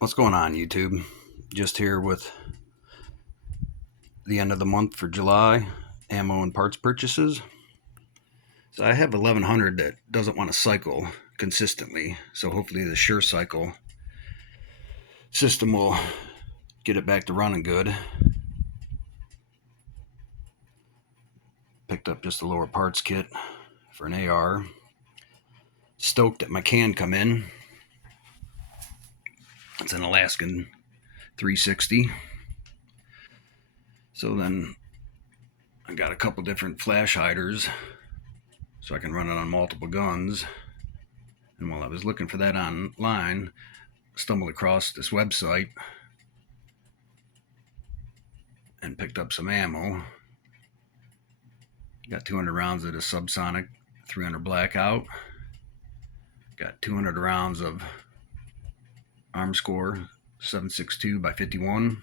What's going on, YouTube? Just here with the end of the month for July ammo and parts purchases. So I have 1100 that doesn't want to cycle consistently, so hopefully the Sure Cycle system will get it back to running good. Picked up just a lower parts kit for an AR. Stoked that my can come in. It's an Alaskan 360. So then I got a couple different flash hiders so I can run it on multiple guns. And while I was looking for that online, stumbled across this website and picked up some ammo. Got 200 rounds of the Subsonic 300 Blackout. Got 200 rounds of Armscore 762 by 51.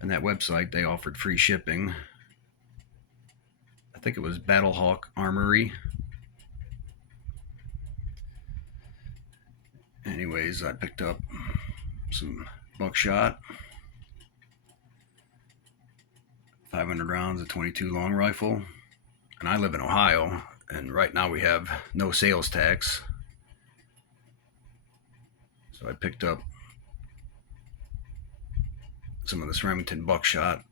And that website, they offered free shipping. I think it was Battlehawk Armory. Anyways, I picked up some buckshot, 500 rounds of 22 long rifle. And I live in Ohio, and right now we have no sales tax. So I picked up some of this Remington buckshot